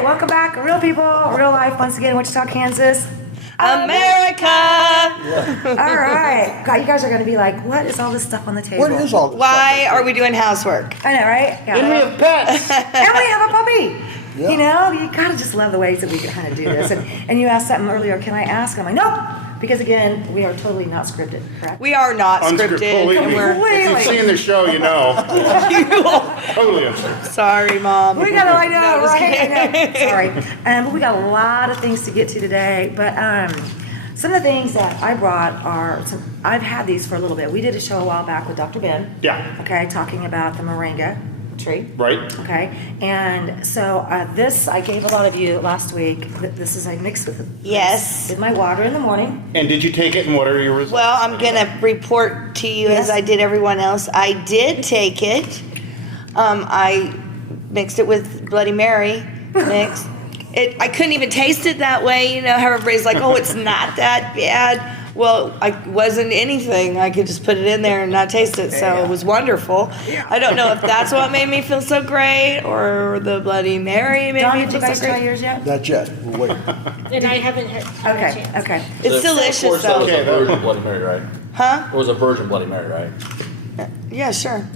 Welcome back, real people, real life. Once again, Wichita, Kansas, America. All right, God, you guys are going to be like, what is all this stuff on the table? What is all this Why are we doing housework? I know, right? Yeah. And we have pets. And we have a puppy. Yeah. You know, you gotta just love the ways that we can kind of do this. And you asked something earlier. Can I ask? I'm like, nope. Because again, we are totally not scripted, correct? We are not scripted. Completely. If you've seen the show, you know. Totally unscripted. Sorry, Mom. We got, I know, No, just right? kidding. I know. Sorry. But we got a lot of things to get to today. But some of the things that I brought are, I've had these for a little bit. We did a show a while back with Dr. Ben. Yeah. Okay, talking about the moringa tree. Right. Okay, and so this I gave a lot of you last week. This is I mixed with Yes. with my water in the morning. And did you take it, and what are your results? Well, I'm going to report to you Yes. as I did everyone else. I did take it. I mixed it with Bloody Mary mix. I couldn't even taste it that way. You know how everybody's like, oh, it's not that bad. Well, I wasn't anything. I could just put it in there and not taste it, so it was wonderful. I don't know if that's what made me feel so great or the Bloody Mary made Don, me did you feel guys so try great. yours yet? Not yet. We'll wait. And I haven't had a Okay, chance. okay. It's Of delicious, course, that was though. a virgin Bloody Mary, right? Huh? It was a virgin Bloody Mary, right? Yeah, sure.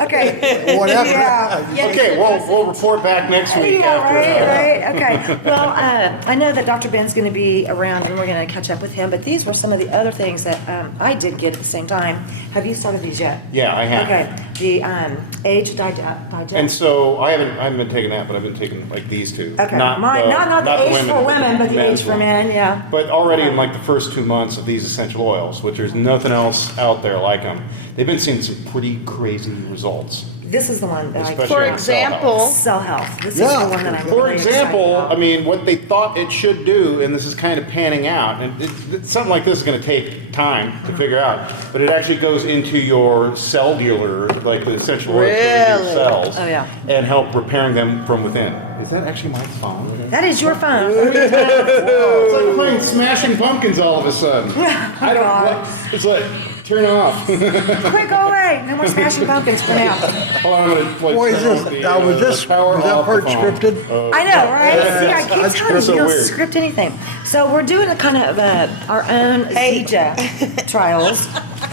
Okay. Whatever. Yeah. Okay, we'll report back next week Yeah, after. right. Okay. Well, I know that Dr. Ben's going to be around, and we're going to catch up with him. But these were some of the other things that I did get at the same time. Have you started these yet? Yeah, I have. Okay. The age digest. And so I haven't been taking that, but I've been taking like these two. Okay. Not Not the age for women, but the men's age for one. men. Yeah. But already in like the first 2 months of these essential oils, which there's nothing else out there like them, they've been seeing some pretty crazy results. This is the one that Especially For on example, Cell health. This Yeah. is the one that I'm For really example, excited I about. mean, what they thought it should do, and this is kind of panning out, and something like this is going to take time to figure out, but it actually goes into your cellular, like the essential oils, into Really? your cells, Oh, yeah. and help repairing them from within. Is that actually my phone? That is your phone. It's like playing Smashing Pumpkins all of a sudden. I don't like, it's like, turn off. Quick, go away. No more Smashing Pumpkins for now. Hold on, I'm gonna, like, Boy, is turn this, off the, now was this, power was that off part the phone. scripted? I know, right? See, I keep That's telling you, so you don't weird. script anything. So we're doing a kind of our own Hey. Zija trials,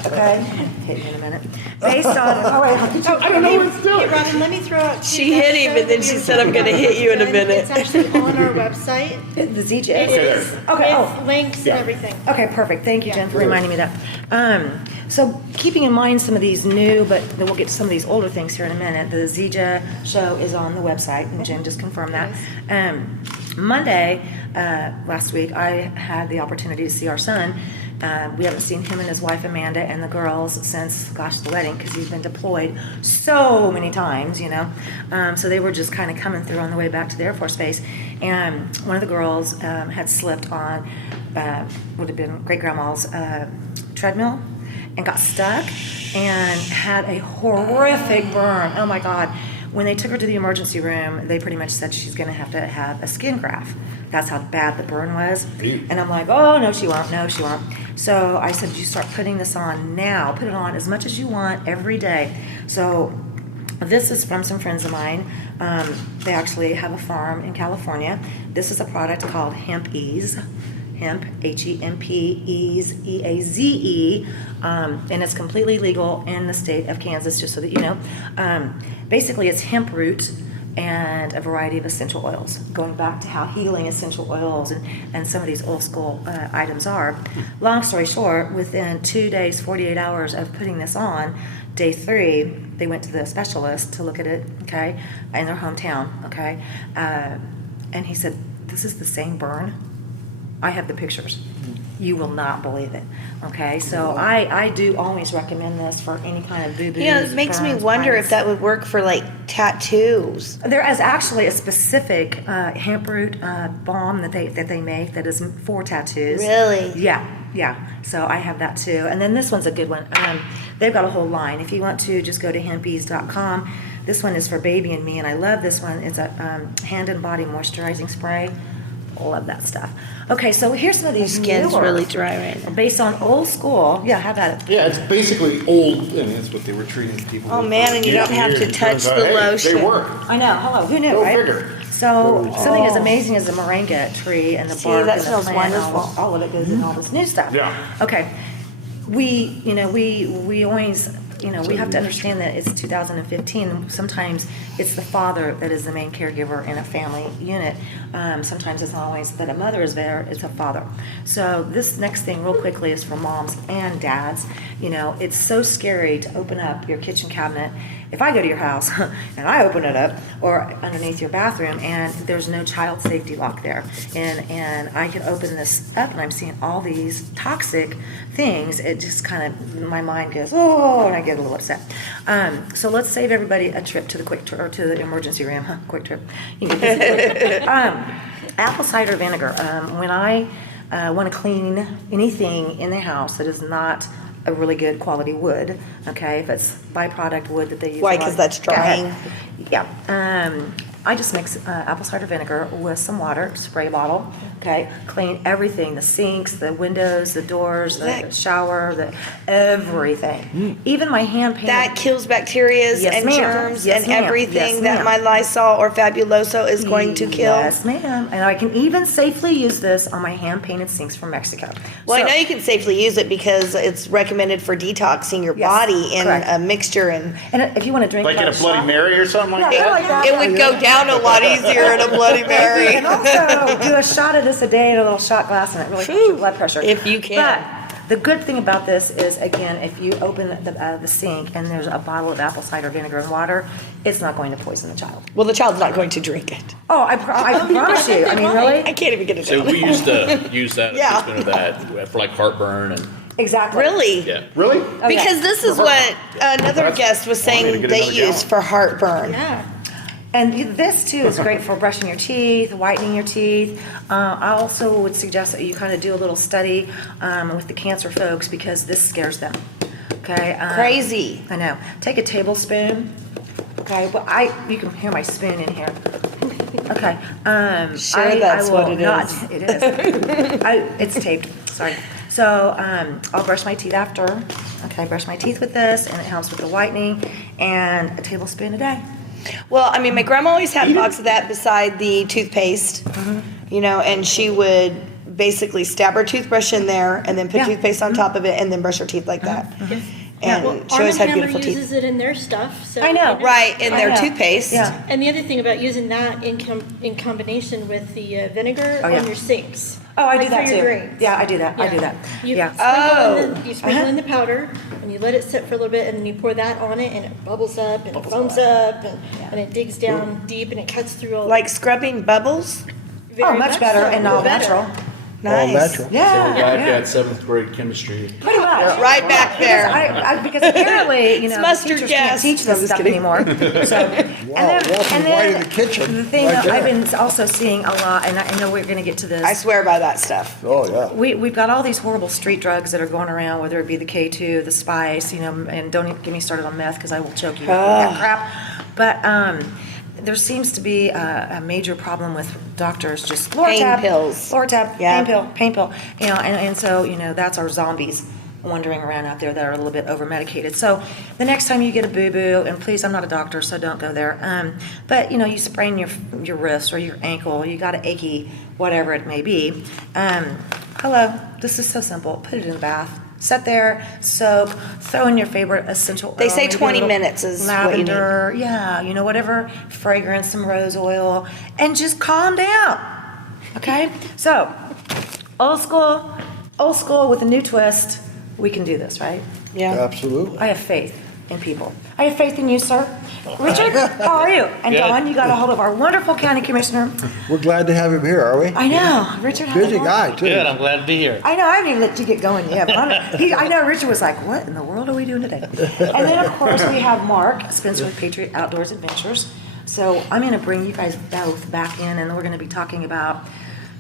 okay? Hit me in a minute. Based on, oh wait, I'll keep I don't know what it's Hey, doing. Robin, let me throw out. two She hit him, extra and then she videos said, "I'm gonna hit you in a minute." It's actually on our website. the Zija. It is. Okay, With links Yeah. and everything. Okay, perfect. Thank you, Jen, for reminding me of that. So keeping in mind some of these new, but then we'll get to some of these older things here in a minute. The Zija show is on the website, and Jen just confirmed that. Monday, last week, I had the opportunity to see our son. We haven't seen him and his wife Amanda and the girls since, gosh, the wedding, because he's been deployed so many times, you know. So they were just kind of coming through on the way back to the Air Force Base. And one of the girls had slipped on, would have been great grandma's treadmill, and got stuck and had a horrific burn. Oh my God. When they took her to the emergency room, they pretty much said she's going to have a skin graft. That's how bad the burn was. And I'm like, oh, no, she won't. No, she won't. So I said, you start putting this on now. Put it on as much as you want every day. So this is from some friends of mine. They actually have a farm in California. This is a product called Hemp Ease. Hemp, H-E-M-P, Ease, E-A-Z-E, and it's completely legal in the state of Kansas, just so that you know. Basically, it's hemp root and a variety of essential oils, going back to how healing essential oils and some of these old school items are. Long story short, within 2 days, 48 hours of putting this on, day 3, they went to the specialist to look at it, okay, in their hometown, okay, and he said, this is the same burn. I have the pictures. You will not believe it. Okay, so I do always recommend this for any kind of boo-boos. You know, it makes me burns, wonder bites. if that would work for like tattoos. There is actually a specific hemp root balm that they make that is for tattoos. Really? Yeah. So I have that too. And then this one's a good one. They've got a whole line. If you want to, just go to hempease.com. This one is for baby and me, and I love this one. It's a hand and body moisturizing spray. Love that stuff. Okay, so here's some of these Skin's newer, really dry right now. based on old school. Yeah, have at it. Yeah, it's basically old, and that's what they were treating people Oh, with man, for and you years don't have years. to It touch turns out, the hey, lotion. They work. I know. Hello, who knew, Go right? figure. So something as amazing as the moringa tree and the See, bark that and the smells plant, wonderful. all of it goes in all this new stuff. Yeah. Okay. We always, we have to understand that it's 2015. Sometimes it's the father that is the main caregiver in a family unit. Sometimes it's not always that a mother is there, it's a father. So this next thing real quickly is for moms and dads. It's so scary to open up your kitchen cabinet. If I go to your house and I open it up, or underneath your bathroom, and there's no child safety lock there, and I can open this up and I'm seeing all these toxic things, it just kind of, my mind goes, oh, and I get a little upset. So let's save everybody a trip to the or to the emergency room. Quick trip. You can get this quick. Apple cider vinegar. When I want to clean anything in the house that is not a really good quality wood, okay, if it's byproduct wood that they use. Why, a lot- 'cause that's Go ahead. drying? Yeah. I just mix apple cider vinegar with some water, spray bottle, okay? Clean everything, the sinks, the windows, the doors, the shower, everything. Even my hand painted. That kills bacteria Yes, and ma'am. germs Yes, and ma'am. everything Yes, that ma'am. my Lysol or Fabuloso is going to kill. Yes, ma'am. And I can even safely use this on my hand-painted sinks from Mexico. Well, So- I know you can safely use it because it's recommended for detoxing your Yes, body in correct. a mixture, and And if you want to drink Like in a that Bloody shot- Mary or something like Yeah, that? like that. it would go down a lot easier in a Bloody Mary. And also do a shot of this a day in a little shot glass, and it really helps your blood pressure. If you can. But the good thing about this is, again, if you open the sink and there's a bottle of apple cider vinegar and water, it's not going to poison the child. Well, the child's not going to drink it. Oh, I promise you. I mean, really? I can't even get it So down. we used to use that, Yeah. a teaspoon of that for like heartburn and, Exactly. Really? yeah. Really? Oh, yeah. Because this is what another That's- guest was I need to saying get they another use gallon. for heartburn. Yeah. And this too is great for brushing your teeth, whitening your teeth. I also would suggest that you kind of do a little study with the cancer folks, because this scares them. Okay. Crazy. I know. Take a tablespoon. Okay. Well, you can hear my spoon in here. Okay. Sure, that's what it not, is. It is. It's taped. Sorry. So I'll brush my teeth after. Okay. Brush my teeth with this, and it helps with the whitening. And a tablespoon a day. Well, I mean, my grandma always had a box of that beside the toothpaste, and she would basically stab her toothbrush in there and then put Yeah. toothpaste on top of it and then brush her teeth like that. And Well, she always Arm & had Hammer beautiful uses teeth. it in their stuff, so. I know. Right, in I their know. toothpaste. Yeah. And the other thing about using that in combination with the vinegar Oh, yeah. on your sinks. Oh, I like do that for your too. drains. Yeah, I do that. I do Yeah. that. You Yeah. sprinkle in the powder, and you let it sit for a little bit, and then you pour that on it, and it bubbles up, and it foams up, and it digs down deep, and it cuts through all. Like scrubbing bubbles? very much better so. and all Better. natural. Nice. natural. Yeah. I've yeah. got 7th grade chemistry. Pretty much. Right back there. Because apparently, It's mustard teachers gas. can't teach No, I'm this just stuff kidding. anymore. So, Wow, welcome right in the kitchen, The thing right that I've there. been also seeing a lot, and I know we're going to get to this. I swear by that stuff. Oh, yeah. We've got all these horrible street drugs that are going around, whether it be the K2, the spice, and don't even get me started on meth, because I will choke you with that crap. But there seems to be a major problem with doctors just Lortab, pills. Lortab, Yeah. pain pill, and so that's our zombies wandering around out there that are a little bit over medicated. So the next time you get a boo-boo, and please, I'm not a doctor, so don't go there. But you sprain your wrist or your ankle, you got an achy, whatever it may be. Hello, this is so simple. Put it in the bath. Sit there, soak, throw in your favorite essential oil. They say maybe a 20 little minutes is what you need. lavender, yeah, whatever fragrance, some rose oil, and just calm down. Okay? So, old school with a new twist. We can do this, right? Yeah. Absolutely. I have faith in people. I have faith in you, sir. Richard, how are you? And Good. Dawn, you got a hold of our wonderful county commissioner. We're glad to have him here, are we? I know, Richard. how's it Busy going? guy, too. Good, I'm glad to be here. I know, I haven't even let you get going yet, but I know Richard was like, what in the world are we doing today? And then, of course, we have Mark Spencer with Patriot Outdoors Adventures. So I'm gonna bring you guys both back in, and we're gonna be talking about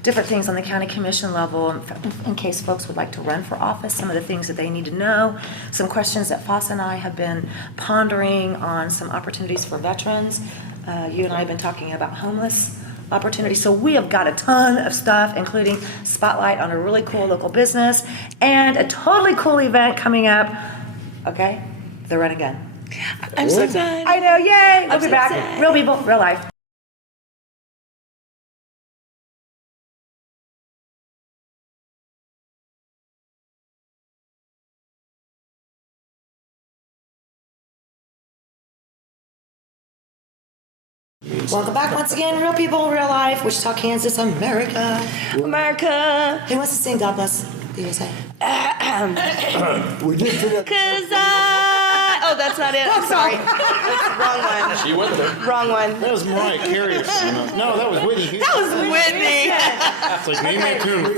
different things on the county commission level, in case folks would like to run for office, some of the things that they need to know, some questions that Foss and I have been pondering on some opportunities for veterans. You and I have been talking about homeless opportunity. So we have got a ton of stuff, including spotlight on a really cool local business and a totally cool event coming up. Okay, the Run Again. I'm so excited. I know, yay! We'll I'm be so back. excited. Real people, real life. Welcome back once again, real people, real life, Wichita, Kansas, America. America. Who wants to sing God Bless the USA? We did forget. Oh, that's not it. I'm sorry. That's the wrong one. She went there. Wrong one. That was Mariah Carey. No, that was Whitney Houston. That was Whitney. It's like name that tune. I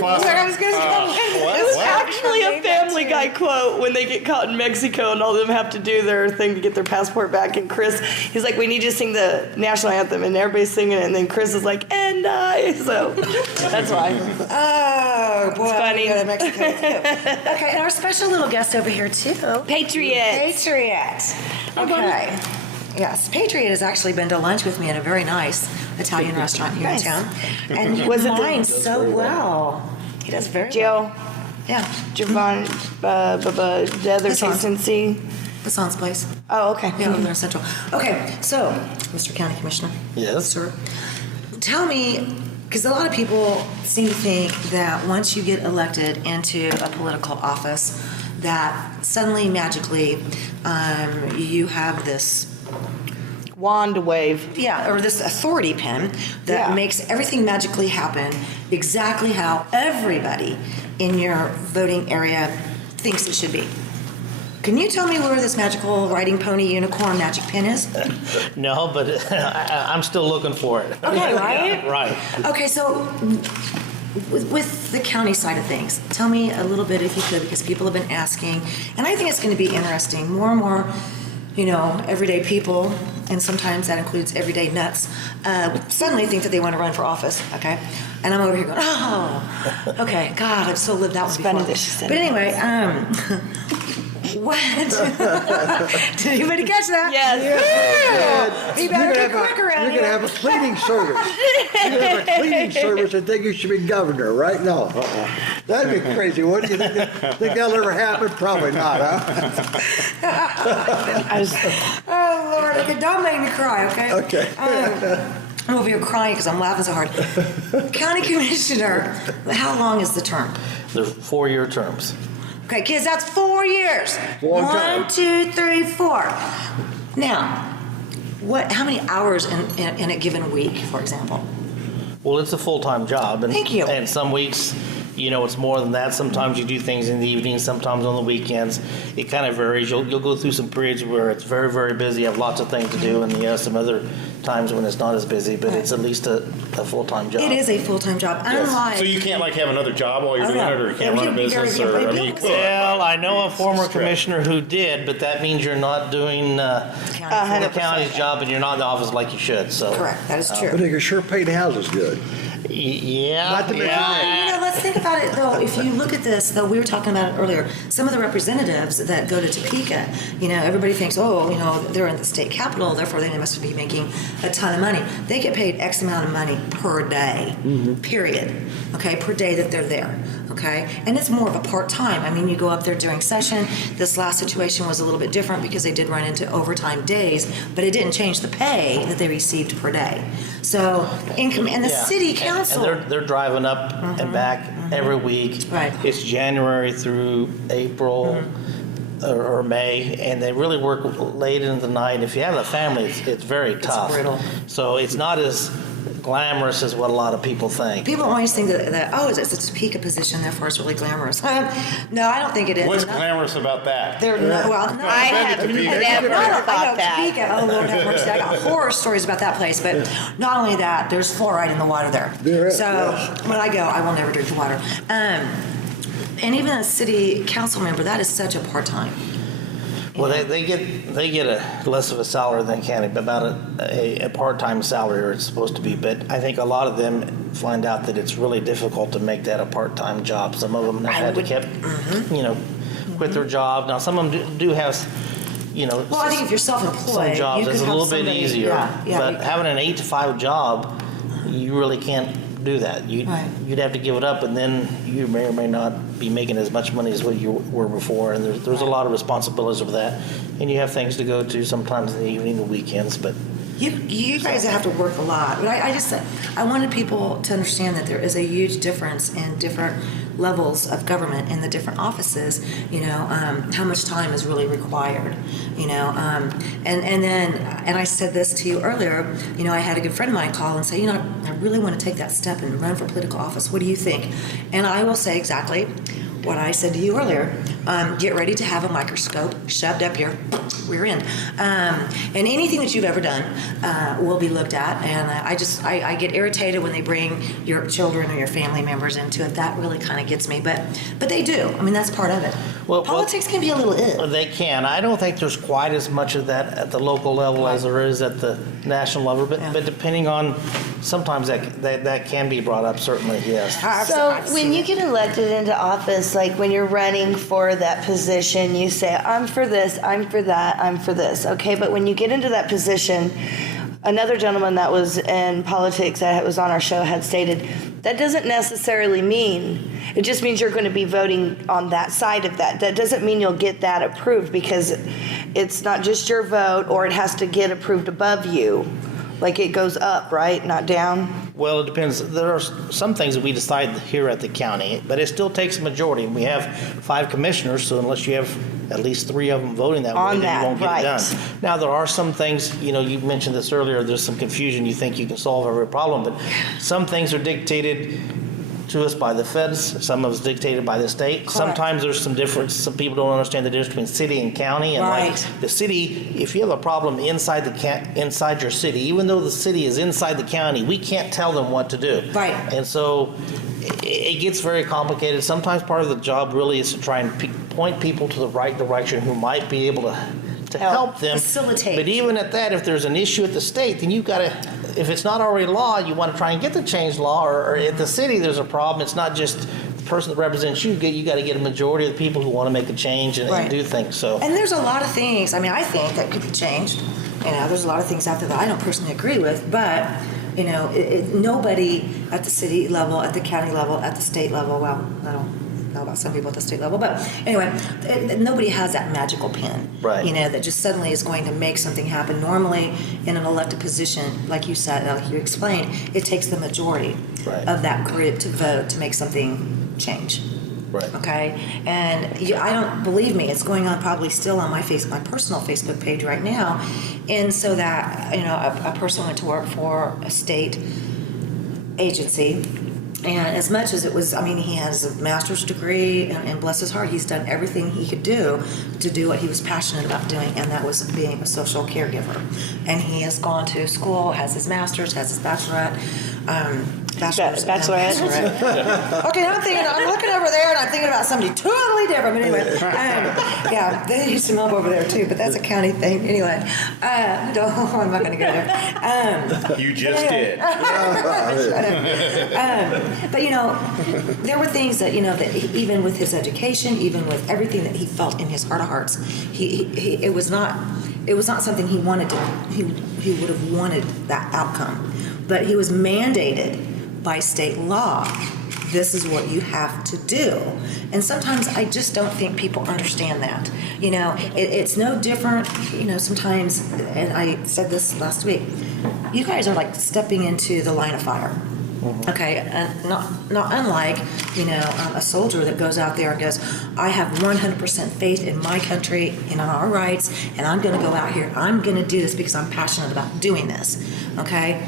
was gonna It was actually a Family Guy quote when they get caught in Mexico and all of them have to do their thing to get their passport back. And Chris, he's like, we need you to sing the national anthem. And everybody's singing it. And then Chris is like, and I. So that's why. Oh, boy. funny. We go to Mexico, too. Okay, and our special little guest over here, too. Patriot. Patriot. Okay. Yes, Patriot has actually been to lunch with me at a very nice Italian restaurant here Nice. in town. And he Was it the- wines so well. He does very well. Jill, Yeah, Javon, the other That's on. taste and see. Hassan's place. Oh, okay. Yeah, over there in Central. Okay, so, Mr. County Commissioner. Yes. Sir, tell me, because a lot of people seem to think that once you get elected into a political office, that suddenly, magically, you have this, Wand wave. yeah, or this authority pin that Yeah. makes everything magically happen exactly how everybody in your voting area thinks it should be. Can you tell me where this magical riding pony unicorn magic pin is? No, but I'm still looking for it. Okay, right? Right. Okay, so with the county side of things, tell me a little bit if you could, because people have been asking, and I think it's going to be interesting. More and more, everyday people, and sometimes that includes everyday nuts, suddenly think that they want to run for office, okay? And I'm over here going, oh, okay, God, I've so lived that one It's funny before. that she said But that. anyway, what? Did anybody catch that? Yes. Woo! You better get quick around You're gonna here. have a cleaning service. You're gonna have a cleaning service and think you should be governor, right? No. That'd be crazy, wouldn't you? Think that'll ever happen? Probably not, huh? Oh, Lord, okay, don't make me cry, okay? Okay. I'm over here crying because I'm laughing so hard. County Commissioner, how long is the term? They're 4-year terms. Okay, kids, that's 4 years. Long time. 1, 2, 3, 4. Now, how many hours in a given week, for example? Well, it's a full-time job. And, Thank you. And some weeks, it's more than that. Sometimes you do things in the evenings, sometimes on the weekends. It kind of varies. You'll go through some periods where it's very, very busy, you have lots of things to do, and some other times when it's not as busy, but it's at least a full-time job. It is a full-time job, unlike... So you can't have another job while you're Oh, doing no. it, or you can't Yeah, run a you'd be very business, good, or but I mean, you Bill could. Well, I know a former Strip. commissioner who did, but that means you're not doing the 100%. county's job and you're not in the office like you should, so. Correct, that is But true. they can sure paint houses good. Yeah. Not to mention yeah. Let's think about it, though. If you look at this, though, we were talking about it earlier, some of the representatives that go to Topeka, everybody thinks, they're in the state capitol, therefore they must be making a ton of money. They get paid X amount of money per day, period, okay, per day that they're there, okay? And it's more of a part-time. I mean, you go up there during session. This last situation was a little bit different because they did run into overtime days, but it didn't change the pay that they received per day. So, income, and the Yeah. city council... And they're driving up and back every week. Right. It's January through April or May, and they really work late into the night. If you have a family, it's very tough. brutal. So it's not as glamorous as what a lot of people think. People always think that it's a Topeka position, therefore it's really glamorous. No, I don't think it is. What's No. glamorous about that? They're no, well, no. I have Topeka. never I know thought that. Topeka. Oh, Lord have mercy. I got horror stories about that place. But not only that, there's fluoride in the water there. There is, So yes. when I go, I will never drink the water. And even a city council member, that is such a part-time. Well, they get a less of a salary than county, but about a part-time salary, or it's supposed to be. But I think a lot of them find out that it's really difficult to make that a part-time job. Some of them have had to quit their job. Now, some of them do have, Well, I think if you're self-employed, some jobs you it's a could have little bit somebody- easier. Yeah, But having an 8 to 5 job, you really can't do that. Right. You'd have to give it up, and then you may or may not be making as much money as what you were before, and there's a lot of responsibilities with that. And you have things to go to sometimes in the evening and weekends, but You guys have to work a lot, but I wanted people to understand that there is a huge difference in different levels of government in the different offices, how much time is really required, and I said this to you earlier, I had a good friend of mine call and say, I really want to take that step and run for political office. What do you think? And I will say exactly what I said to you earlier. Get ready to have a microscope shoved up your rear end. And anything that you've ever done will be looked at. And I get irritated when they bring your children or your family members into it. That really kind of gets me. But they do. I mean, that's part of it. Politics can be a little they can. I don't think there's quite as much of that at the local level as there is at the national level. But depending on, sometimes that can be brought up, certainly, yes. So when you get elected into office, like when you're running for that position, you say, I'm for this, I'm for that, I'm for this. Okay, but when you get into that position, another gentleman that was in politics that was on our show had stated, that doesn't necessarily mean, it just means you're going to be voting on that side of that. That doesn't mean you'll get that approved, because it's not just your vote, or it has to get approved above you. Like it goes up, right? Not down? Well, it depends. There are some things that we decide here at the county, but it still takes a majority. We have 5 commissioners, so unless you have at least 3 of them voting that way, then you won't get it done. Now, there are some things, you mentioned this earlier, there's some confusion. You think you can solve every problem, but some things are dictated to us by the feds, some of it's dictated by the state. Correct. Sometimes there's some difference. Some people don't understand the difference between city and county. And Right. like the city, if you have a problem inside inside your city, even though the city is inside the county, we can't tell them what to do. Right. And so it gets very complicated. Sometimes part of the job really is to try and point people to the right direction who might be able to help them. Facilitate. But even at that, if there's an issue at the state, then you've got to, if it's not already law, you want to try and get the change law, or at the city there's a problem. It's not just the person that represents you. You got to get a majority of the people who want to make a change and, Right. and do things. So. And there's a lot of things, I think that could be changed. There's a lot of things out there that I don't personally agree with, but, nobody at the city level, at the county level, at the state level, well, I don't know about some people at the state level, but anyway, nobody has that magical pen, Right. That just suddenly is going to make something happen. Normally, in an elected position, like you said, like you explained, it takes the majority Right. of that group to vote to make something change. Right. Okay, and I don't believe me. It's going on probably still on my personal Facebook page right now, and so that a person went to work for a state agency, and as much as it was, he has a master's degree, and bless his heart, he's done everything he could do to do what he was passionate about doing, and that was being a social caregiver. And he has gone to school, has his master's, has his bachelorette. Bachelorette. Okay, I'm looking over there and I'm thinking about somebody totally different. But anyway, yeah, they used some help over there too, but that's a county thing. Anyway, I'm not going to go there. You just did. But there were things that that even with his education, even with everything that he felt in his heart of hearts, it was not something he wanted to. He would have wanted that outcome, but he was mandated by state law. This is what you have to do. And sometimes I just don't think people understand that. It's no different, sometimes, and I said this last week, you guys are like stepping into the line of fire. Okay, and not unlike, a soldier that goes out there and goes, I have 100% faith in my country and in our rights, and I'm going to go out here, I'm going to do this because I'm passionate about doing this, okay?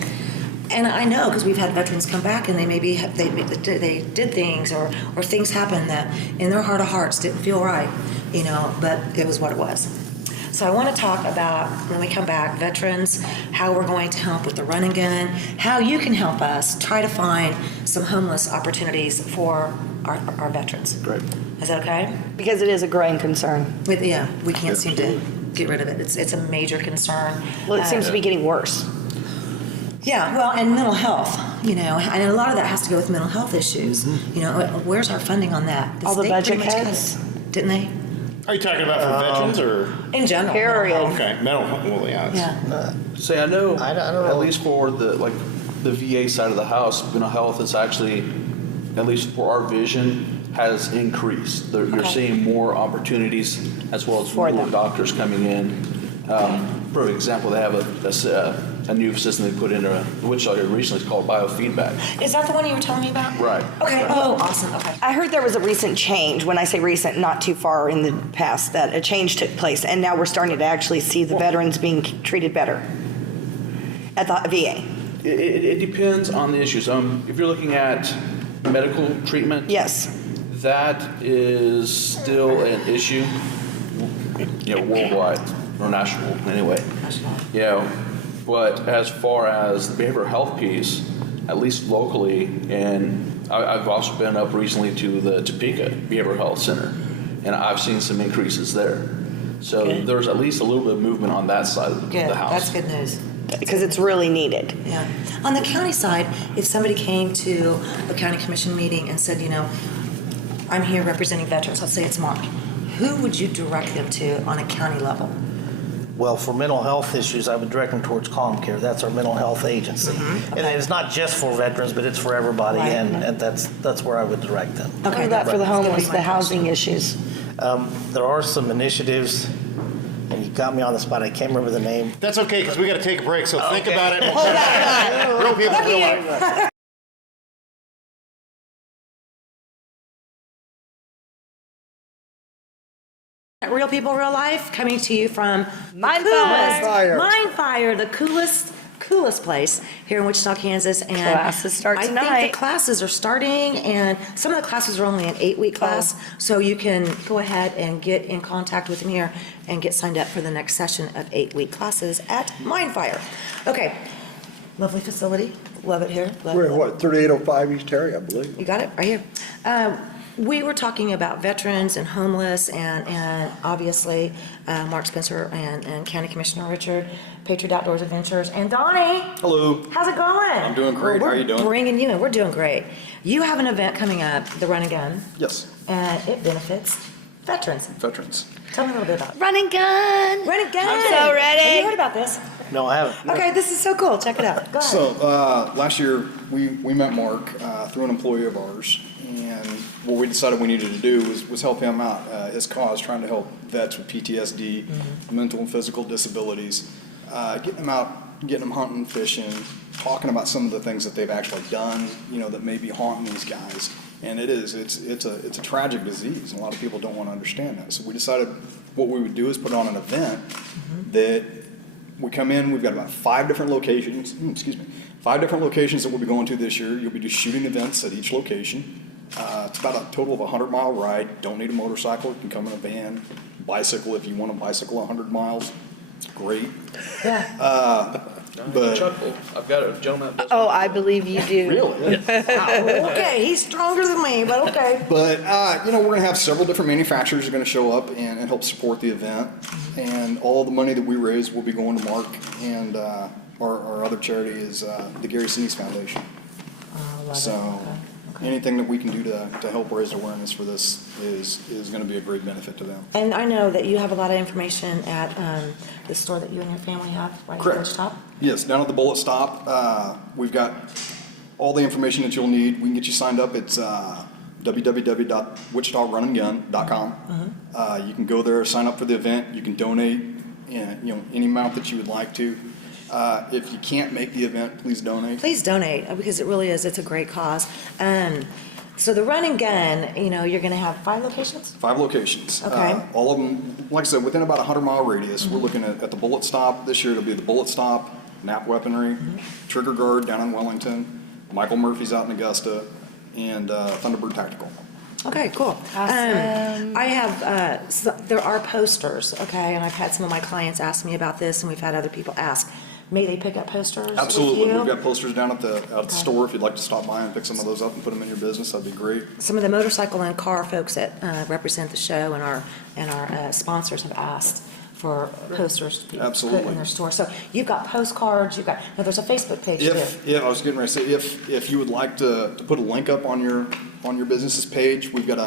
And I know, because we've had veterans come back and they did things or things happened that in their heart of hearts didn't feel right, but it was what it was. So I want to talk about, when we come back, veterans, how we're going to help with the run and gun, how you can help us try to find some homeless opportunities for our veterans. Great. Is that okay? Because it is a growing concern. Yeah, we can't seem to get rid of it. It's a major concern. Well, it seems to be getting worse. Yeah, well, and mental health, and a lot of that has to go with mental health issues. Where's our funding on that? All the state budget pretty much cuts? cut it, didn't they? Are you talking about for veterans or? In general. Period. Okay, mental health, well, yeah. Yeah. Say, I know, I don't know. at least for the, the VA side of the house, mental health is actually, at least for our vision, has increased. You're seeing more opportunities as well as more doctors coming in. For example, they have a new system they put in Wichita here recently. It's called biofeedback. Is that the one you were telling me about? Right. Okay, oh, awesome, okay. I heard there was a recent change, when I say recent, not too far in the past, that a change took place, and now we're starting to actually see the veterans being treated better at the VA. It depends on the issues. If you're looking at medical treatment, Yes. that is still an issue, worldwide or national anyway. But as far as the behavioral health piece, at least locally, and I've also been up recently to the Topeka Behavioral Health Center, and I've seen some increases there. So there's at least a little bit of movement on that side of Good, the house. that's good news. Because it's really needed. Yeah. On the county side, if somebody came to a county commission meeting and said, I'm here representing veterans, let's say it's Mark, who would you direct them to on a county level? Well, for mental health issues, I would direct them towards ComCare. That's our mental health agency. And it's not just for veterans, but it's for everybody, Right. and that's where I would direct them. What about for the homeless, the housing issues? There are some initiatives, and you got me on the spot. I can't remember the name. That's okay, because we got to take a break, so think Okay. about it. Real people, real life. Real People, Real Life, coming to you from Mindfire. Mindfire, the coolest place here in Wichita, Kansas. And Classes start I think tonight. the classes are starting, and some of the classes are only an 8-week class, so you can go ahead and get in contact with them here and get signed up for the next session of 8-week classes at Mindfire. Okay, lovely facility, love it here. Love We're it, at love it. what, 3805 East Terry, I believe. You got it, right here. We were talking about veterans and homeless, and obviously, Mark Spencer and County Commissioner Richard, Patriot Outdoors Adventures, and Donnie. Hello. How's it going? I'm doing great. Well, How are you doing? We're bringing you in. We're doing great. You have an event coming up, the Run and Gun, Yes, and it benefits veterans. veterans. Tell me a little bit about it. Run and gun. Run and Gun. I'm so ready. Have you heard about this? No, I haven't. Okay, this is so cool. Check it out. Go ahead. So last year, we met Mark through an employee of ours, and what we decided we needed to do was help him out. His cause, trying to help vets with PTSD, mental and physical disabilities, getting them out, getting them hunting, fishing, talking about some of the things that they've actually done, that may be haunting these guys. And it's a tragic disease, and a lot of people don't want to understand that. So we decided what we would do is put on an event that we come in. We've got about 5 different locations. 5 different locations that we'll be going to this year. You'll be just shooting events at each location. It's about a total of a 100-mile ride. Don't need a motorcycle. You can come in a van, bicycle if you want to bicycle 100 miles. Great. Yeah. But Chuckle. I've got a gentleman. that does- Oh, I believe you do. really. Okay, he's stronger than me, but okay. But, we're going to have several different manufacturers are going to show up and help support the event. And all the money that we raise will be going to Mark, and our other charity is the Gary Sinise Foundation. Oh, love it. So Okay. anything that we can do to help raise awareness for this is going to be a great benefit to them. And I know that you have a lot of information at the store that you and your family have, right? Correct. At the top. Yes, down at the Bullet Stop, we've got all the information that you'll need. We can get you signed up. It's www.wichitarunandgun.com. You can go there, sign up for the event. You can donate, any amount that you would like to. If you can't make the event, please donate. Please donate, because it really is, it's a great cause. So the Run and Gun, you're going to have 5 locations? 5 locations. Okay. All of them, like I said, within about a 100-mile radius. We're looking at the Bullet Stop. This year it'll be the Bullet Stop, Knapp Weaponry, Trigger Guard down in Wellington, Michael Murphy's out in Augusta, and Thunderbird Tactical. Okay, cool. Awesome. I have, there are posters, okay, and I've had some of my clients ask me about this, and we've had other people ask. May they pick up posters with Absolutely. you? We've got posters down at the store. If you'd like to stop by and pick some of those up and put them in your business, that'd be great. Some of the motorcycle and car folks that represent the show and our sponsors have asked for posters to be put Absolutely. in their store. So you've got postcards, now there's a Facebook page too. I was getting ready to say, if you would like to put a link up on your business's page, we've got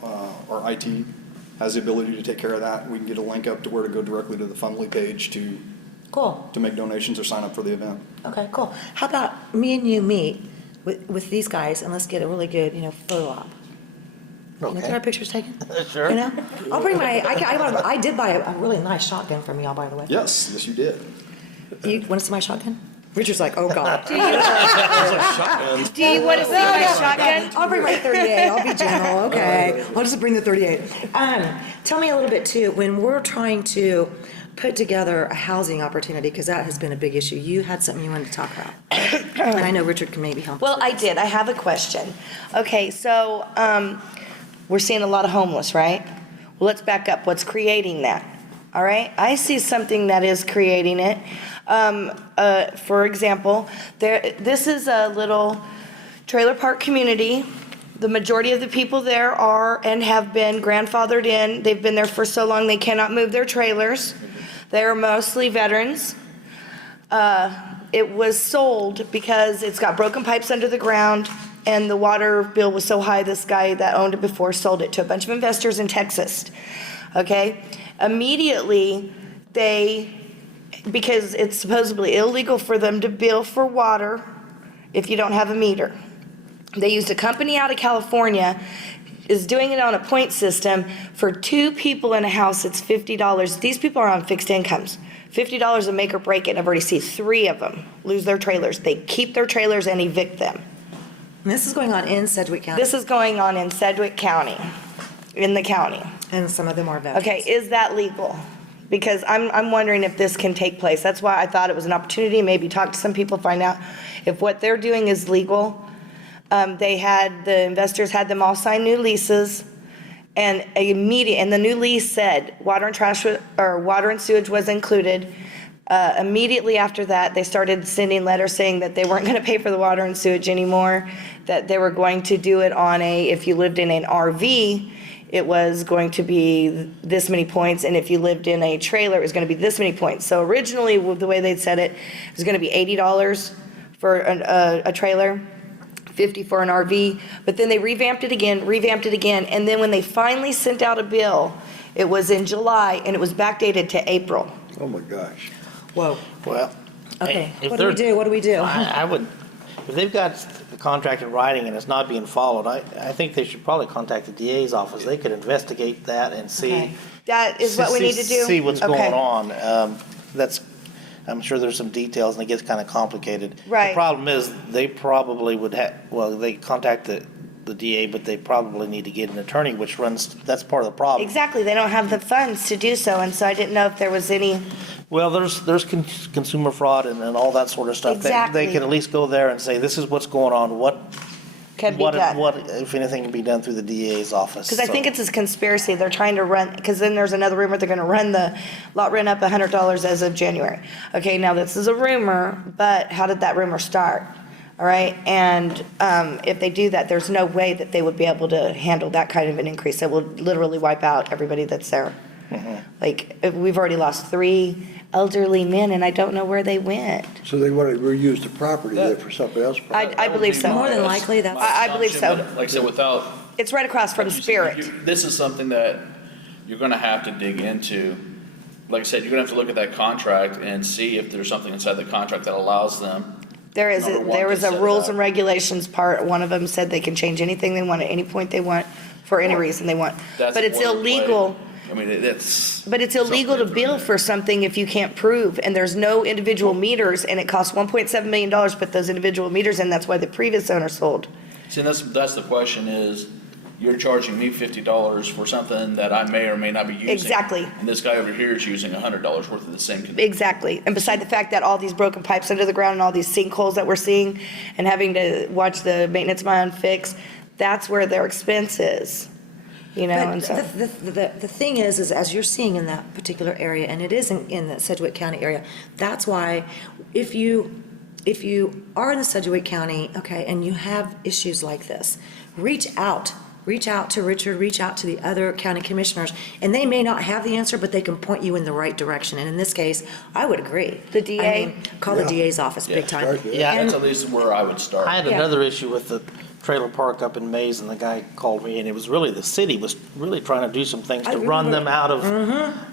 our IT has the ability to take care of that. We can get a link up to where to go directly to the Fundly page to Cool. to make donations or sign up for the event. Okay, cool. How about me and you meet with these guys and let's get a really good, photo op. Can I get our pictures taken? Sure. I'll bring I did buy a really nice shotgun from y'all, by the way. Yes, you did. You want to see my shotgun? Richard's like, oh God. Do you want to see my shotgun? I'll bring my 38. I'll be gentle. Okay. I'll just bring the 38. Tell me a little bit too, when we're trying to put together a housing opportunity, because that has been a big issue. You had something you wanted to talk about. And I know Richard can maybe help. Well, I did. I have a question. Okay, so we're seeing a lot of homeless, right? Well, let's back up. What's creating that? All right? I see something that is creating it. For example, this is a little trailer park community. The majority of the people there are and have been grandfathered in. They've been there for so long they cannot move their trailers. They are mostly veterans. It was sold because it's got broken pipes under the ground, and the water bill was so high, this guy that owned it before sold it to a bunch of investors in Texas. Okay? Immediately, because it's supposedly illegal for them to bill for water if you don't have a meter. They used a company out of California, is doing it on a point system. For 2 people in a house, it's $50. These people are on fixed incomes. $50 to make or break it. I've already seen 3 of them lose their trailers. They keep their trailers and evict them. And this is going on in Sedgwick County. This is going on in Sedgwick County, in the county. And some of them are veterans. Okay, is that legal? Because I'm wondering if this can take place. That's why I thought it was an opportunity, maybe talk to some people, find out if what they're doing is legal. The investors had them all sign new leases, and the new lease said water and sewage was included. Immediately after that, they started sending letters saying that they weren't going to pay for the water and sewage anymore, that they were going to do it on if you lived in an RV, it was going to be this many points, and if you lived in a trailer, it was going to be this many points. So originally, the way they'd said it was going to be $80 for a trailer, $50 for an RV, but then they revamped it again, and then when they finally sent out a bill, it was in July, and it was backdated to April. Oh, my gosh. Whoa. Well, Okay, if what do we they're- do? What do we do? I would, if they've got the contract in writing and it's not being followed, I think they should probably contact the DA's office. They could investigate that and see. Okay. That is what we need to do? See what's Okay. going on. I'm sure there's some details and it gets kind of complicated. Right. The problem is, they probably would they contact the DA, but they probably need to get an attorney, that's part of the problem. Exactly, they don't have the funds to do so, and so I didn't know if there was any, Well, there's consumer fraud and all that sort of stuff. Exactly. They can at least go there and say, this is what's going on, what, can be done. if anything, can be done through the DA's office. Because I think it's a conspiracy, they're trying to run, because then there's another rumor, they're gonna run the lot rent up $100 as of January. Okay, now this is a rumor, but how did that rumor start? All right, and if they do that, there's no way that they would be able to handle that kind of an increase. It will literally wipe out everybody that's there. Like, we've already lost 3 elderly men, and I don't know where they went. So they want to reuse the property there for something else? I believe so. More than likely, that's. I believe so. Like I said, without. It's right across from Spirit. This is something that you're gonna have to dig into. Like I said, you're gonna have to look at that contract and see if there's something inside the contract that allows them. There was to set a it rules up. and regulations part. One of them said they can change anything they want at any point they want for any reason they want. That's But it's boilerplate. illegal. I mean, it's. But it's illegal to bill for something if you can't prove, and there's no individual meters, and it costs $1.7 million to put those individual meters in. That's why the previous owner sold. See, that's the question is, you're charging me $50 for something that I may or may not be using. Exactly. And this guy over here is using $100 worth of the same. Exactly. And beside the fact that all these broken pipes under the ground and all these sinkholes that we're seeing and having to watch the maintenance man fix, that's where their expense is. You know, and But so. the thing is as you're seeing in that particular area, and it is in the Sedgwick County area, that's why if you are in the Sedgwick County, okay, and you have issues like this, reach out to Richard, reach out to the other county commissioners, and they may not have the answer, but they can point you in the right direction. And in this case, I would agree. The DA? I mean, call the DA's office big time. start there. Yeah. That's at least where I would start. I had another issue with the trailer park up in Mays, and the guy called me, and it was really, the city was really trying to do some things I to run remember.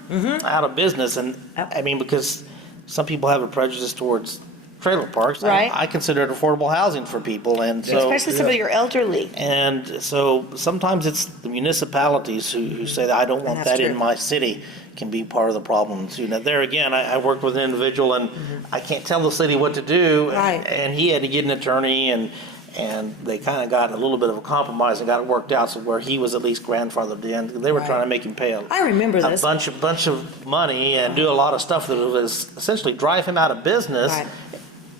them out of business, and, I mean, because some people have a prejudice towards trailer parks. Right. I consider it affordable housing for people, and so. Especially some of your elderly. And so sometimes it's the municipalities who say that I don't want that's that in true. my city can be part of the problem too. Now there again, I worked with an individual and I can't tell the city what to do. Right. And he had to get an attorney and they kind of got a little bit of a compromise and got it worked out so where he was at least grandfathered in. They were trying to make him pay I remember this. a bunch of money and do a lot of stuff that was essentially drive him out of business. Right.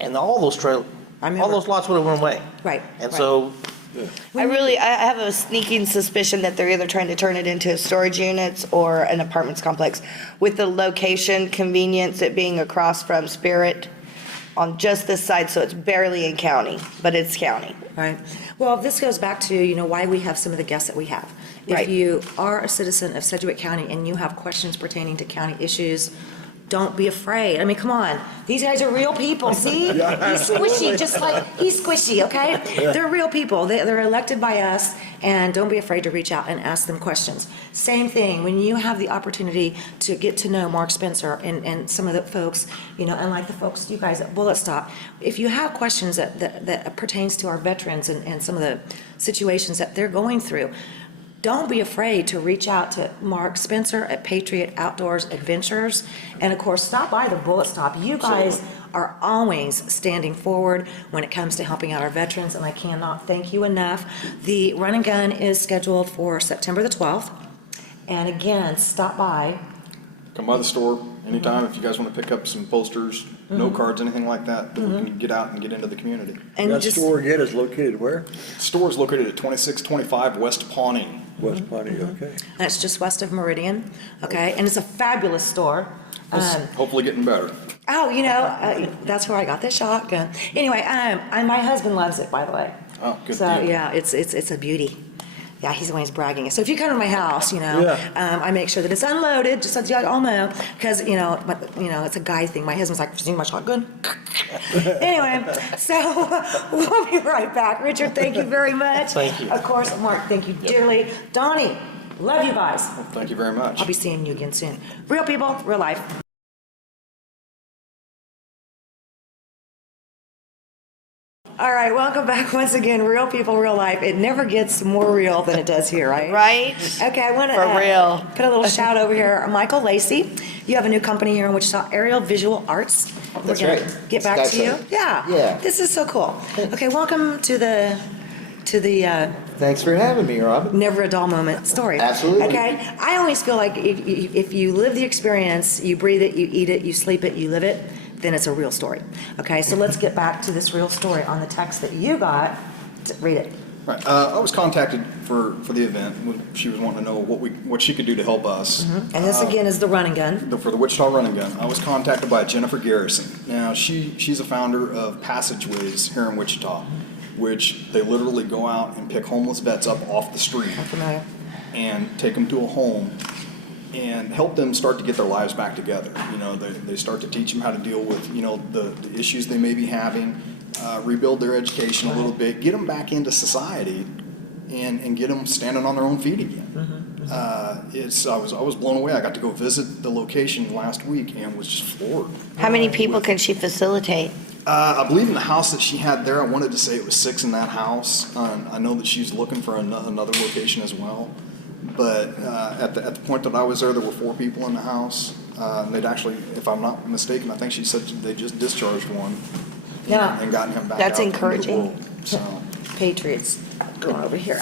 And all those I remember. all those lots would have went away. Right, And right. so I have a sneaking suspicion that they're either trying to turn it into storage units or an apartments complex. With the location convenience, it being across from Spirit on just this side, so it's barely in county, but it's county. Right. Well, this goes back to, why we have some of the guests that we have. Right. If you are a citizen of Sedgwick County and you have questions pertaining to county issues, don't be afraid. I mean, come on. These guys are real people, see? He's squishy, just like, he's squishy, okay? They're real people. They're elected by us, and don't be afraid to reach out and ask them questions. Same thing, when you have the opportunity to get to know Mark Spencer and some of the folks, unlike the folks, you guys at Bullet Stop, if you have questions that pertains to our veterans and some of the situations that they're going through, don't be afraid to reach out to Mark Spencer at Patriot Outdoors Adventures. And of course, stop by the Bullet Stop. You guys are always standing forward when it comes to helping out our veterans, and I cannot thank you enough. The run and gun is scheduled for September the 12th. And again, stop by. Come by the store anytime if you guys want to pick up some posters, note cards, anything like that, that we can get out and get into the community. And That just, store again is located where? Store is located at 2625 West Pawnee. West Pawnee, okay. that's just west of Meridian, okay? And it's a fabulous store. It's hopefully getting better. That's where I got the shotgun. Anyway, and my husband loves it, by the way. Oh, good So, deal. yeah, it's a beauty. Yeah, he's always bragging. So if you come to my house, Yeah. I make sure that it's unloaded, just so you all know, because, it's a guy thing. My husband's like, "See my shotgun?" Anyway, so we'll be right back. Richard, thank you very much. Thank you. Of course, Mark, thank you dearly. Donnie, love you guys. Thank you very much. I'll be seeing you again soon. Real people, real life. All right, welcome back once again. Real people, real life. It never gets more real than it does here, right? Right? Okay, I want to For real. put a little shout over here. Michael Lacey, you have a new company here in Wichita, Aerial Visual Arts. That's We're gonna right. get back That's to you. right. Yeah. Yeah. This is so cool. Okay, welcome to the Thanks for having me, Rob. never a dull moment story. Absolutely. Okay, I always feel like if you live the experience, you breathe it, you eat it, you sleep it, you live it, then it's a real story. Okay, so let's get back to this real story on the text that you got. Read it. Right. I was contacted for the event. She was wanting to know what she could do to help us. And this again is the run and gun. For the Wichita Run and Gun. I was contacted by Jennifer Garrison. Now, she's a founder of Passageways here in Wichita, which they literally go out and pick homeless vets up off the street Familiar. and take them to a home and help them start to get their lives back together. They start to teach them how to deal with, the issues they may be having, rebuild their education a little bit, get them back into society and get them standing on their own feet again. I was blown away. I got to go visit the location last week and was just floored. How many people can she facilitate? I believe in the house that she had there, I wanted to say it was 6 in that house. I know that she's looking for another location as well. But at the point that I was there were 4 people in the house. They'd actually, if I'm not mistaken, I think she said they just discharged one. Yeah. And gotten him back That's out into the encouraging. world. So, Patriots going over here.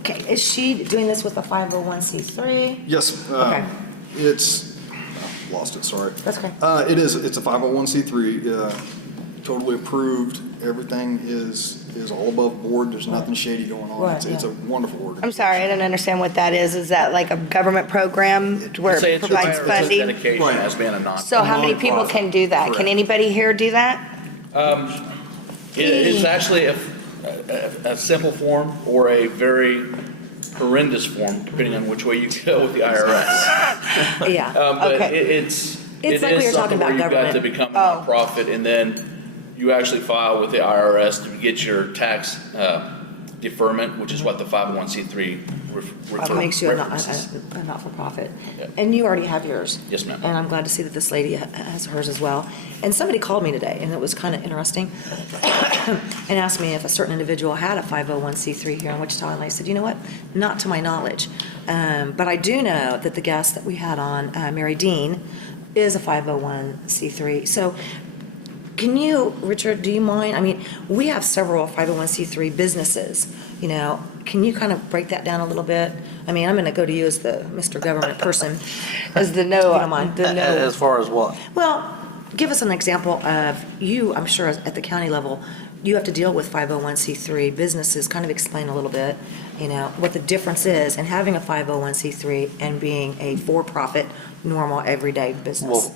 Okay, is she doing this with a 501c3? yes, Okay. I lost it, sorry. That's okay. It's a 501c3, totally approved. Everything is all above board. There's nothing shady going on. Right, It's yeah. a wonderful organization. I'm sorry, I don't understand what that is. Is that like a government program where Say it it's your provides IRS funding? dedication Right. as being a non. So how many people Nonprofit. can do that? Can Correct. anybody here do that? It's actually a simple form or a very horrendous form, depending on which way you go with the IRS. Yeah. But Okay. it's It's like we were talking something where about you've got to government. become a Oh. nonprofit, and then you actually file with the IRS to get your tax deferment, which is what the 501c3 It makes you references. a not-for-profit. Yep. And you already have yours. Yes, ma'am. And I'm glad to see that this lady has hers as well. And somebody called me today, and it was kind of interesting, and asked me if a certain individual had a 501c3 here in Wichita, and I said, you know what? Not to my knowledge. But I do know that the guest that we had on, Mary Dean, is a 501c3. So can you, Richard, do you mind? I mean, we have several 501c3 businesses, you know. Can you kind of break that down a little bit? I mean, I'm going to go to you as the Mr. Government person. As the If you don't no, mind. the no. As far as what? Well, give us an example of you, I'm sure at the county level, you have to deal with 501c3 businesses. Kind of explain a little bit, you know, what the difference is in having a 501c3 and being a for-profit, normal, everyday business.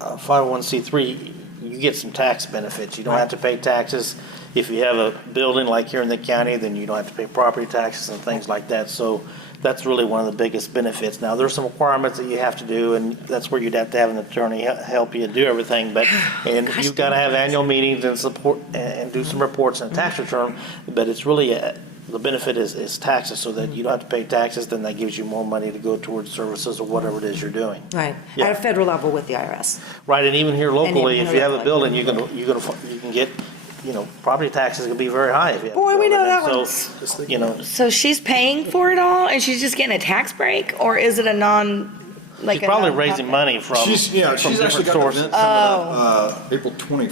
Well, 501c3, you get some tax benefits. You don't have to pay taxes. If you have a building like here in the county, then you don't have to pay property taxes and things like that. So that's really one of the biggest benefits. Now, there's some requirements that you have to do, and that's where you'd have to have an attorney help you do everything. But and you've got to have annual meetings and support and do some reports and a tax return. But it's really the benefit is taxes, so that you don't have to pay taxes. Then that gives you more money to go towards services or whatever it is you're doing. Right, Yeah. at a federal level with the IRS. Right, and even here locally, And if you have a locally. building, you can get, you know, property taxes can be very high if you have. a Boy, we know building. that So, you know, So she's paying for it all, and she's just getting a tax break, or is it a like she's a probably nonprofit? raising money from She's from actually different got sources. an event coming up, April 20.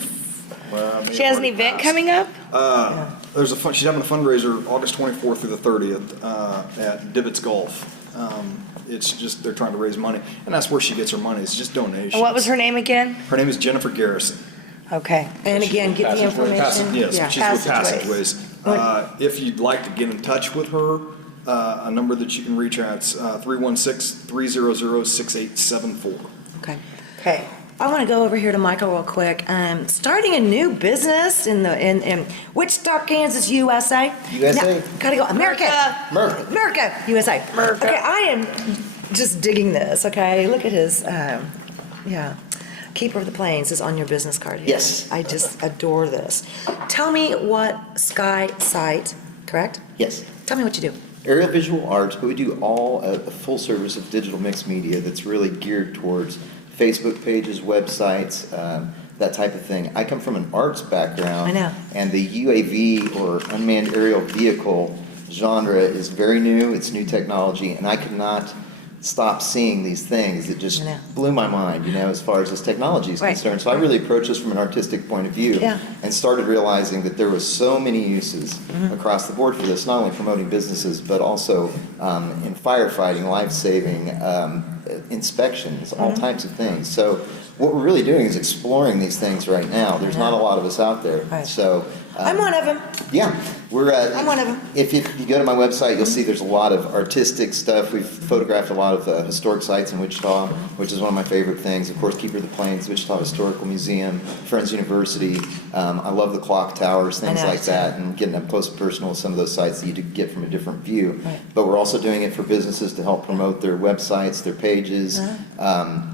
She has an event coming up. There's she's having a fundraiser August 24th through the 30th at Divots Golf. It's just they're trying to raise money, and that's where she gets her money. It's just donations. And what was her name again? Her name is Jennifer Garrison. Okay. And again, get the information. Yes, Yeah. she's with Passageways. Passageways. If you'd like to get in touch with her, a number that you can reach out is 316-300-6874. Okay. Okay. I want to go over here to Michael real quick. Starting a new business in Wichita, Kansas, USA. USA. Now, gotta go. America. America. America, USA. America. Okay, I am just digging this, okay? Look at his, Keeper of the Plains is on your business card here. Yes. I just adore this. Tell me what Sky Site, correct? Yes. Tell me what you do. Aerial visual arts, but we do all a full service of digital mixed media that's really geared towards Facebook pages, websites, that type of thing. I come from an arts background. I know. And the UAV, or unmanned aerial vehicle genre, is very new. It's new technology, and I could not stop seeing these things. It just I know. blew my mind, you know, as far as this technology is Right. concerned. So I really approached this from an artistic point of view. Yeah. And started realizing that there was so many uses across the board for this, not only promoting businesses, but also in firefighting, life-saving, inspections, all types of things. So what we're really doing is exploring these things right now. There's not a lot of us out there. Right. So I'm one of them. yeah, we're I'm one of them. If you go to my website, you'll see there's a lot of artistic stuff. We've photographed a lot of historic sites in Wichita, which is one of my favorite things. Of course, Keeper of the Plains, Wichita Historical Museum, Friends University. I love the clock towers, things know, like too. that, and getting up close and personal with some of those sites that you get from a different view. Right. But we're also doing it for businesses to help promote their websites, their pages,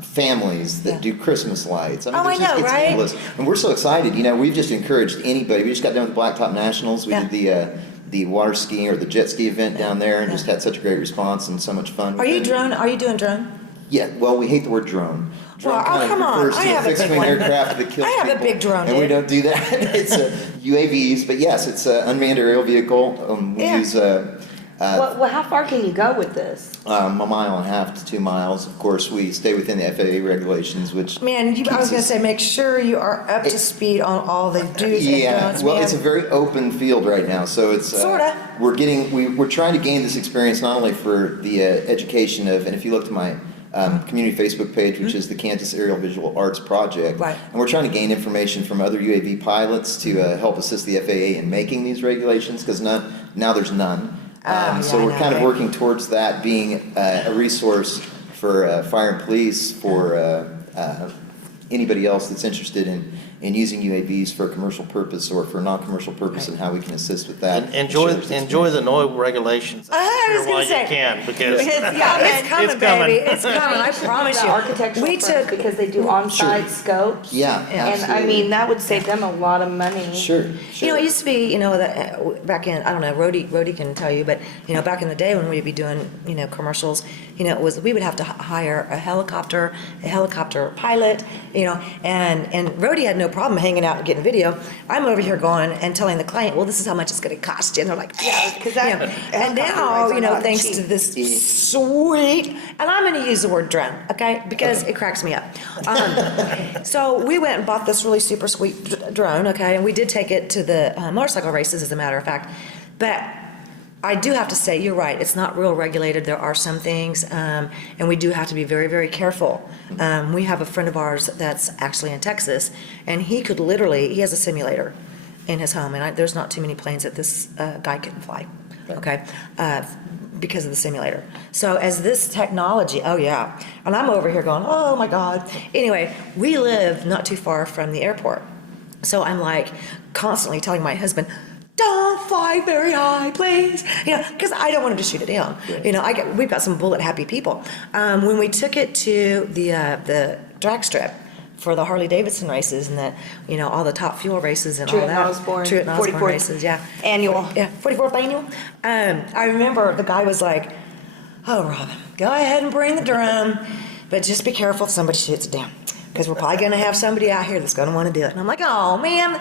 families that do Christmas lights. Oh, I there's know, it's right? endless. And we're so excited. You know, we've just encouraged anybody. We just got done with the Blacktop Nationals. We Yeah. did the water skiing or the jet ski event down there, and just had such a great response and so much fun. Are with you it. drone? Are you doing drone? Yeah. Well, we hate the word drone. Drone Well, kind of come on. refers I to have a a big fixed-wing one. aircraft that kills I have a people. big drone, and we dude. don't do that. It's UAVs, but yes, it's an unmanned aerial vehicle. We Yeah. use Well, how far can you go with this? a mile and a half to 2 miles. Of course, we stay within the FAA regulations, which Man, I was keeps going to us- say, make sure you are up to speed on all the do's and Yeah, don'ts. well, man. it's a very open field right now, so it's Sorta. we're trying to gain this experience not only for the education of, and if you look to my community Facebook page, which is the Kansas Aerial Visual Arts Project, Right. and we're trying to gain information from other UAV pilots to help assist the FAA in making these regulations, because now there's none. So yeah, I we're know, kind of right? working towards that being a resource for fire and police, for anybody else that's interested in using UAVs for a commercial purpose or for a non-commercial purpose and how we can assist with that. Enjoy the NOAA regulations. I was While gonna you say. can, because It's coming, baby. It's coming. I promise The you. architectural We firms, took, because they do on-site scopes. Yeah, And I absolutely. mean, that would save them a lot of money. Sure, you know, sure. it used to be, that back in, I don't know, Rhodey can tell you, but, back in the day when we'd be doing, commercials, it was, we would have to hire a helicopter pilot, and Rhodey had no problem hanging out and getting video. I'm over here going and telling the client, well, this is how much it's gonna cost you. And they're like, yeah, Because that and now, helicopter rides are not thanks cheap. to this sweet, and I'm gonna use the word drone, okay? Because it cracks me up. So we went and bought this really super sweet drone, okay? And we did take it to the motorcycle races, as a matter of fact. But I do have to say, you're right, it's not real regulated. There are some things, and we do have to be very, very careful. We have a friend of ours that's actually in Texas, and he has a simulator in his home, and there's not too many planes that this guy couldn't fly, okay? Because of the simulator. So as this technology, oh yeah, and I'm over here going, oh my God. Anyway, we live not too far from the airport. So I'm like constantly telling my husband, don't fly very high, please. Because I don't want him to shoot it down. We've got some bullet happy people. When we took it to the drag strip for the Harley Davidson races and all the top fuel races and all that. Truett and Osborne races, yeah. Annual. Yeah, 44th annual. I remember the guy was like, oh, Robin, go ahead and bring the drum, but just be careful if somebody shoots it down. Because we're probably going to have somebody out here that's going to want to do it. And I'm like, oh, man,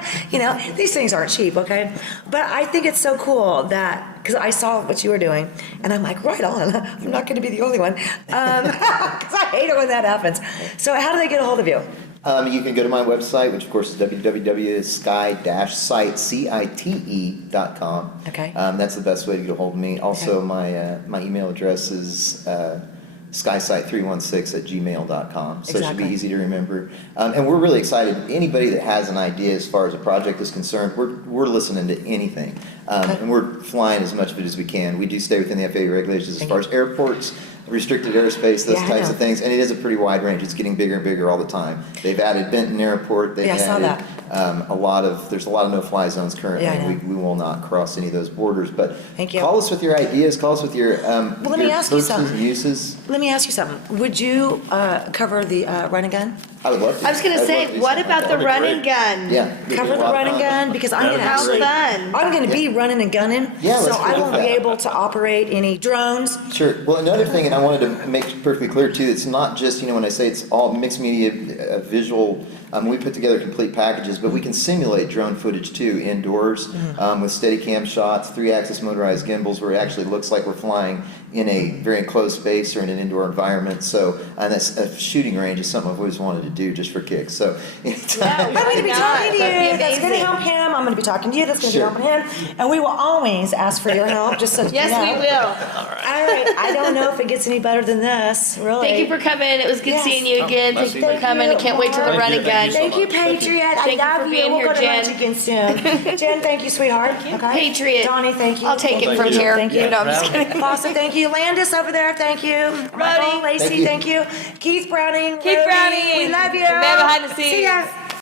these things aren't cheap, okay? But I think it's so cool because I saw what you were doing, and I'm like, right on. I'm not going to be the only one. Because I hate it when that happens. So how do they get a hold of you? You can go to my website, which of course is www.sky-cite.com. Okay. That's the best way to get a hold of me. Also, my email address is skysite316@gmail.com. So it should be Exactly. easy to remember. And we're really excited. Anybody that has an idea as far as a project is concerned, we're listening to anything. And we're flying as much of it as we can. We do stay within the FAA regulations as far as airports, restricted airspace, those types of things. And it is a pretty wide range. It's getting bigger and bigger all the time. They've added Benton Airport. They've I saw added there's a lot of no-fly zones currently. Yeah, I know. We will not cross any of those borders. But Thank you. call us with your ideas. Call us with your let me your ask you purposes something. and uses. Let me ask you something. Would you cover the run and gun? I would love to. I was going to I'd love say, to do what something about like the that. run and gun? Yeah. Cover the run and gun, because I'm going to How actually, fun. I'm going to be running and gunning. Yeah, So let's I do won't be that. able to operate any drones. Sure. Well, another thing, and I wanted to make perfectly clear too, it's not just, when I say it's all mixed media, visual, we put together complete packages, but we can simulate drone footage too, indoors, with Steadicam shots, 3-axis motorized gimbals, where it actually looks like we're flying in a very enclosed space or in an indoor environment. So, and that's a shooting range is something I've always wanted to do just for kicks. So, I'm going to be talking to you. That's going to help him. I'm going to be talking to you. That's going to be Sure. helping him. And we will always ask for your help, just so you Yes, know. we will. All right. I don't know if it gets any better than this, really. Thank you for coming. It was good Yes. seeing you again. nice Thank you for seeing coming. you. I can't wait till the Thank run you. and gun. Thank you, Patriot. I Thank you love for you. being We'll here, go to Jen. lunch again soon. Jen, thank you, sweetheart. Okay. Patriot. Donnie, thank you. I'll take it Thank from you. here. Thank you. No, I'm just kidding. Fawcett, thank you. Landis over there, thank you. Roddy. Lacey, thank you. Keith Browning. Keith Rhodey, Browning. we love you. The man behind the See ya. scenes.